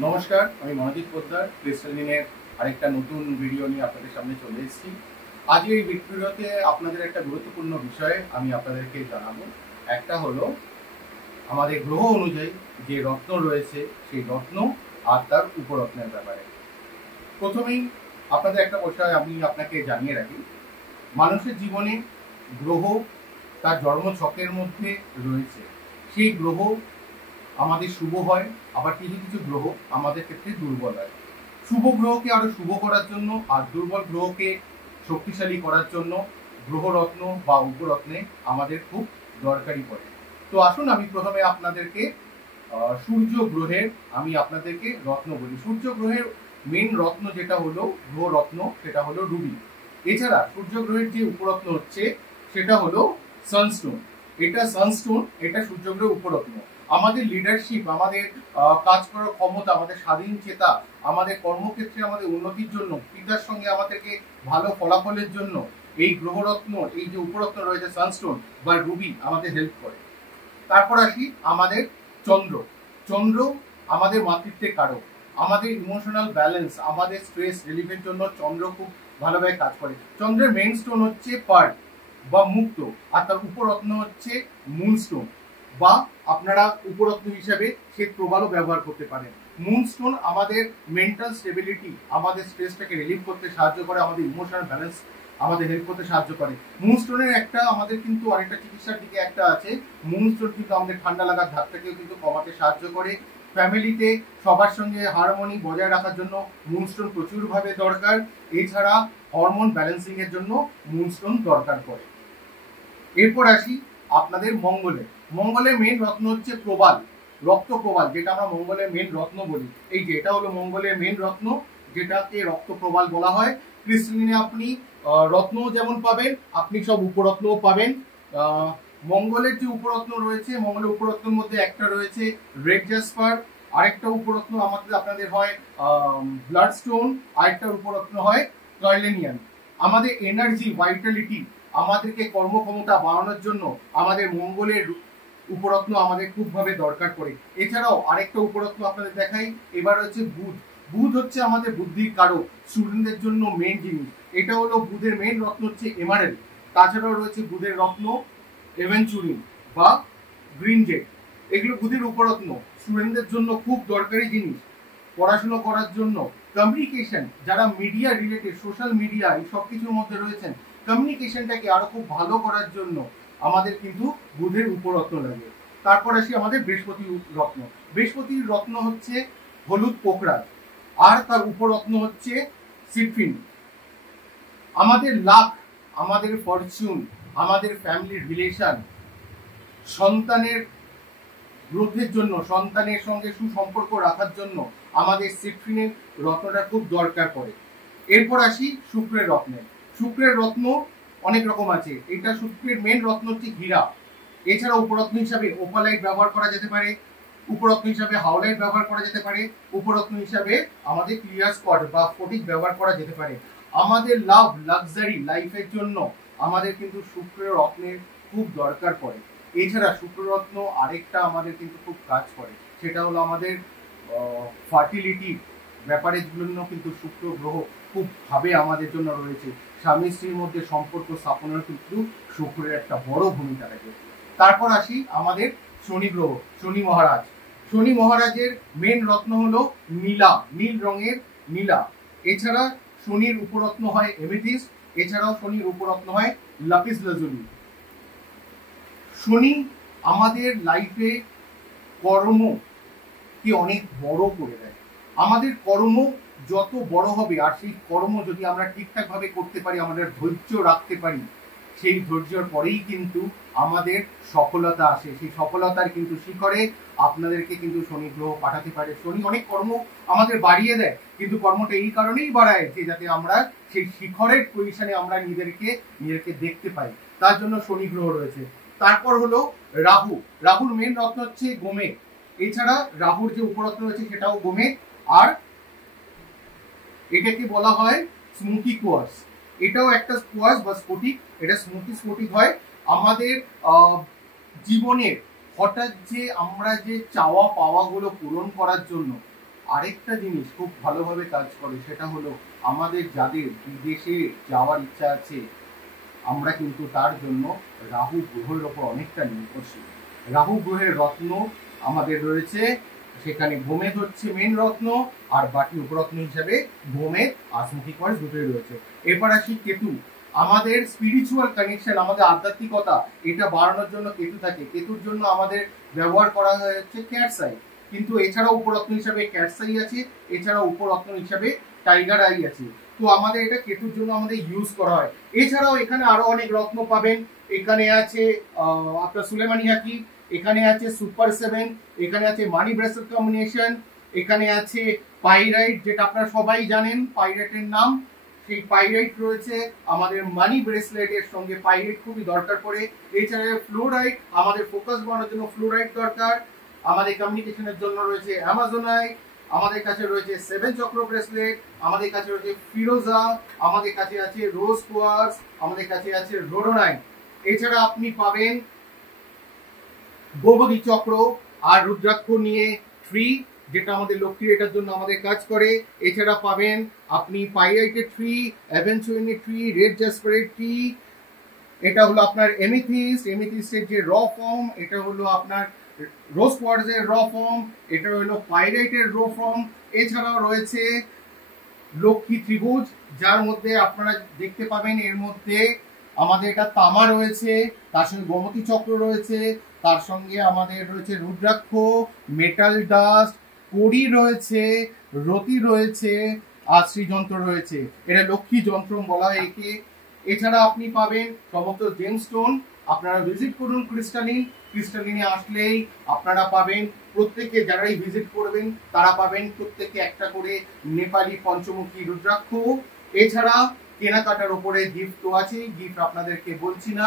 নমস্কার, আমি মনোজিৎ পোদ্দার ক্রিস্টালিনের আরেকটা নতুন ভিডিও নিয়ে আপনাদের সামনে চলে এসেছি। আজ এই ভিডিওতে আপনাদের একটা গুরুত্বপূর্ণ বিষয় আমি আপনাদেরকে জানাবো। একটা হলো আমাদের গ্রহ অনুযায়ী যে রত্ন রয়েছে সেই রত্ন আর তার উপরত্নের ব্যাপারে। প্রথমেই আপনাদের একটা বিষয় আমি আপনাকে জানিয়ে রাখি, মানুষের জীবনে গ্রহ তার জন্মছকের মধ্যে রয়েছে। সেই গ্রহ আমাদের শুভ হয়, আবার কিছু কিছু গ্রহ আমাদের ক্ষেত্রে দুর্বল হয়। শুভ গ্রহকে আরো শুভ করার জন্য আর দুর্বল গ্রহকে শক্তিশালী করার জন্য গ্রহরত্ন বা উপরত্নে আমাদের খুব দরকারি পড়ে। তো আসুন আমি প্রথমে আপনাদেরকে সূর্য গ্রহের আপনাদেরকে রত্ন বলি। সূর্য গ্রহের মেন রত্ন যেটা হলো গ্রহ রত্ন, সেটা হলো রুবি। এছাড়া সূর্য গ্রহের যে উপরত্ন হচ্ছে সেটা হলো সানস্টোন। এটা সানস্টোন, এটা সূর্য গ্রহের উপরত্ন। আমাদের লিডারশিপ, আমাদের কাজ করার ক্ষমতা, আমাদের স্বাধীন চেতা, আমাদের কর্মক্ষেত্রে আমাদের উন্নতির জন্য, পিতার সঙ্গে আমাদেরকে ভালো ফলাফলের জন্য এই গ্রহরত্ন, এই যে উপরত্ন রয়েছে সানস্টোন বা রুবি আমাদের হেল্প করে। তারপর আসি আমাদের চন্দ্র। চন্দ্র আমাদের মাতৃত্বের কারক, আমাদের ইমোশনাল ব্যালেন্স, আমাদের স্ট্রেস রিলিফের জন্য চন্দ্র খুব ভালোভাবে কাজ করে। চন্দ্রের মেইন স্টোন হচ্ছে পার্ল বা মুক্ত, আর তার উপরত্ন হচ্ছে মুনস্টোন, বা আপনারা উপরত্ন হিসাবে শ্বেত প্রবালও ব্যবহার করতে পারেন। মুনস্টোন আমাদের মেন্টাল স্টেবিলিটি, আমাদের স্ট্রেসটাকে রিলিফ করতে সাহায্য করে, আমাদের ইমোশনাল ব্যালেন্স আমাদের হেল্প করতে সাহায্য করে। মুনস্টোনের একটা আমাদের কিন্তু অনেকটা চিকিৎসার দিকে একটা আছে। মুনস্টোন কিন্তু আমাদের ঠান্ডা লাগার ধাপটাকেও কিন্তু কমাতে সাহায্য করে। ফ্যামিলিতে সবার সঙ্গে হারমোনি বজায় রাখার জন্য মুনস্টোন প্রচুরভাবে দরকার। এছাড়া হরমোন ব্যালেন্সিং এর জন্য মুনস্টোন দরকার পড়ে। এরপর আসি আপনাদের মঙ্গলে। মঙ্গলের মেন রত্ন হচ্ছে প্রবাল, রক্ত প্রবাল, যেটা আমরা মঙ্গলের মেন রত্ন বলি। এই যে এটা হলো মঙ্গলের মেন রত্ন, যেটাকে রক্ত প্রবাল বলা হয়। ক্রিস্টালিনে আপনি রত্ন যেমন পাবেন, আপনি সব উপরত্নও পাবেন। মঙ্গলের যে উপরত্ন রয়েছে, মঙ্গলের উপরত্নের মধ্যে একটা রয়েছে রেড জাসপার, আরেকটা উপরত্ন আপনাদের হয় ব্লাড স্টোন, আরেকটার উপরত্ন হয় কার্লেনিয়ান। আমাদের এনার্জি, ভাইটালিটি, আমাদেরকে কর্মক্ষমতা বাড়ানোর জন্য আমাদের মঙ্গলের উপরত্ন আমাদের খুবভাবে দরকার পড়ে। এছাড়াও আরেকটা উপরত্ন আপনাদের দেখাই, এবার হচ্ছে বুধ। বুধ হচ্ছে আমাদের বুদ্ধির কারক, স্টুডেন্টদের জন্য মেন জিনিস। এটা হলো বুধের মেন রত্ন হচ্ছে এমারেল। তাছাড়াও রয়েছে বুধের রত্ন এভেঞ্চুরিন বা গ্রিন জেড। এগুলো বুধের উপরত্ন, স্টুডেন্টদের জন্য খুব দরকারি জিনিস পড়াশোনা করার জন্য। কমিউনিকেশন, যারা মিডিয়া রিলেটেড, সোশ্যাল মিডিয়া এই সব কিছুর মধ্যে রয়েছেন, কমিউনিকেশনটাকে আরো খুব ভালো করার জন্য আমাদের কিন্তু বুধের উপরত্ন লাগে। তারপর আসি আমাদের বৃহস্পতি রত্ন। বৃহস্পতির রত্ন হচ্ছে হলুদ পোকরাজ, আর তার উপরত্ন হচ্ছে সিটফিন। আমাদের লাক, আমাদের ফরচুন, আমাদের ফ্যামিলির রিলেশন, সন্তানের গ্রোথের জন্য, সন্তানের সঙ্গে সুসম্পর্ক রাখার জন্য আমাদের সিটফিনের রত্নটা খুব দরকার পড়ে। এরপর আসি শুক্রের রত্নে। শুক্রের রত্ন অনেক রকম আছে। এটা শুক্রের মেন রত্ন হচ্ছে হীরা। এছাড়া উপরত্ন হিসাবে ওপালাইট ব্যবহার করা যেতে পারে, উপরত্ন হিসাবে হাওলাইট ব্যবহার করা যেতে পারে, উপরত্ন হিসাবে আমাদের ক্লিয়ার স্পট বা স্ফটিক ব্যবহার করা যেতে পারে। আমাদের লাভ, লাক্সারি লাইফের জন্য আমাদের কিন্তু শুক্রের রত্নের খুব দরকার পড়ে। এছাড়া শুক্ররত্ন আরেকটা আমাদের কিন্তু খুব কাজ করে, সেটা হলো আমাদের ফার্টিলিটি ব্যাপারের জন্য কিন্তু শুক্র গ্রহ খুব ভাবে আমাদের জন্য রয়েছে। স্বামী স্ত্রীর মধ্যে সম্পর্ক স্থাপনের কিন্তু শুক্রের একটা বড় ভূমিকা থাকে। তারপর আসি আমাদের শনি গ্রহ, শনি মহারাজ। শনি মহারাজের মেন রত্ন হলো নীলা, নীল রঙের নীলা। এছাড়া শনির উপরত্ন হয় এমেথিস্ট। এছাড়াও শনির উপরত্ন হয় লাপিস লাজুলি। শনি আমাদের লাইফে কর্ম কি অনেক বড় করে দেয়। আমাদের কর্ম যত বড় হবে, আর সেই কর্ম যদি আমরা ঠিকঠাক ভাবে করতে পারি, আমাদের ধৈর্য রাখতে পারি, সেই ধৈর্যের পরেই কিন্তু আমাদের সফলতা আসে। সেই সফলতার কিন্তু শিখরে আপনাদেরকে কিন্তু শনি গ্রহ পাঠাতে পারে। শনি অনেক কর্ম আমাদের বাড়িয়ে দেয়, কিন্তু কর্মটা এই কারণেই বাড়ায় যে যাতে আমরা সেই শিখরের পজিশনে আমরা নিজেদেরকে দেখতে পাই। তার জন্য শনি গ্রহ রয়েছে। তারপর হলো রাহু। রাহুর মেন রত্ন হচ্ছে গোমে। এছাড়া রাহুর যে উপরত্ন রয়েছে সেটাও গোমে, আর এটাকে বলা হয় স্মুকি কোয়ার্স। এটাও একটা কোয়ার্স বা স্ফটিক। এটা স্মুকি স্ফটিক হয়। আমাদের জীবনের হঠাৎ যে আমরা যে চাওয়া পাওয়া গুলো পূরণ করার জন্য আরেকটা জিনিস খুব ভালোভাবে কাজ করে, সেটা হলো আমাদের যাদের বিদেশে যাওয়ার ইচ্ছা আছে, আমরা কিন্তু তার জন্য রাহু গ্রহের ওপর অনেকটা নির্ভরশীল। রাহু গ্রহের রত্ন আমাদের রয়েছে, সেখানে গোমেদ হচ্ছে মেন রত্ন, আর বাকি উপরত্ন হিসাবে গোমেদ আর স্মোকি কোয়ার্টজ দুটোই রয়েছে। এরপর আসি কেতু। আমাদের স্পিরিচুয়াল কানেকশন, আমাদের আধ্যাত্মিকতা, এটা বাড়ানোর জন্য কেতু থাকে। কেতুর জন্য আমাদের ব্যবহার করা হচ্ছে ক্যাটসাই, কিন্তু এছাড়াও উপরত্ন হিসাবে ক্যাটসাই আছে, এছাড়াও উপরত্ন হিসাবে টাইগার আই আছে। তো আমাদের এটা কেতুর জন্য আমাদের ইউজ করা হয়। এছাড়াও এখানে আরো অনেক রত্ন পাবেন। এখানে আছে আপনার সুলেমানি হাকি, এখানে আছে সুপার 7, এখানে আছে মানি ব্রেসলেট কম্বিনেশন, এখানে আছে পাইরাইট, যেটা আপনারা সবাই জানেন পাইরাইটের নাম। সেই পাইরাইট রয়েছে আমাদের মানি ব্রেসলেটের সঙ্গে, পাইরাইট খুবই দরকার পড়ে। এছাড়া ফ্লোরাইট, আমাদের ফোকাস বাড়ানোর জন্য ফ্লোরাইট দরকার। আমাদের কমিউনিকেশনের জন্য রয়েছে অ্যামাজোনাইট, আমাদের কাছে রয়েছে 7 চক্র ব্রেসলেট, আমাদের কাছে রয়েছে ফিরোজা, আমাদের কাছে আছে রোজ কোয়ার্টজ, আমাদের কাছে আছে রোডোনাইট। এছাড়া আপনি পাবেন গোমতী চক্র আর রুদ্রাক্ষ নিয়ে ট্রি, যেটা আমাদের লক্ষ্মী রেখার জন্য আমাদের কাজ করে। এছাড়া পাবেন আপনি পাইরাইটের ট্রি, অ্যাভেঞ্চুরিনের ট্রি, রেড জাসপারের ট্রি, এটা হলো আপনার এমিথিস্টের যে র ফর্ম, এটা হলো আপনার রোজ কোয়ার্টজের র ফর্ম, এটা হলো পাইরাইটের র ফর্ম। এছাড়াও রয়েছে লক্ষ্মী ত্রিভুজ, যার মধ্যে আপনারা দেখতে পাবেন এর মধ্যে আমাদের এটা তামা রয়েছে, তার সঙ্গে গোমতী চক্র রয়েছে, তার সঙ্গে আমাদের রয়েছে রুদ্রাক্ষ, মেটাল ডাস্ট, কড়ি রয়েছে, রতি রয়েছে, আর শ্রীযন্ত্র রয়েছে। এটা লক্ষ্মী যন্ত্র বলা হয় একে। এছাড়া আপনি পাবেন সমস্ত জেমস্টোন। আপনারা ভিজিট করুন ক্রিস্টালিনে আসলেই আপনারা পাবেন, প্রত্যেকে যারাই ভিজিট করবেন তারা পাবেন প্রত্যেকে একটা করে নেপালি পঞ্চমুখী রুদ্রাক্ষ। এছাড়া কেনাকাটার উপরে গিফট তো আছেই, গিফট আপনাদেরকে বলছি না,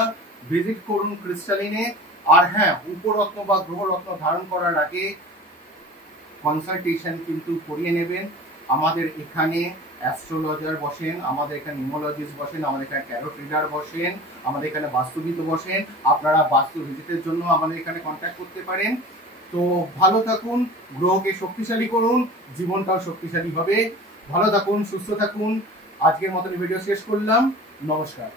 ভিজিট করুন ক্রিস্টালিনে। আর হ্যাঁ, উপরত্ন বা গ্রহরত্ন ধারণ করার আগে কনসালটেশন কিন্তু করিয়ে নেবেন। আমাদের এখানে অ্যাস্ট্রোলজার বসেন, আমাদের এখানে নিউমোলজিস্ট বসেন, আমাদের এখানে ট্যারোট রিডার বসেন, আমাদের এখানে বাস্তুবিদ বসেন। আপনারা বাস্তু ভিজিটের জন্য আমাদের এখানে কন্ট্যাক্ট করতে পারেন। তো ভালো থাকুন, গ্রহকে শক্তিশালী করুন, জীবনটাও শক্তিশালী হবে। ভালো থাকুন, সুস্থ থাকুন। আজকের মতন ভিডিও শেষ করলাম। নমস্কার।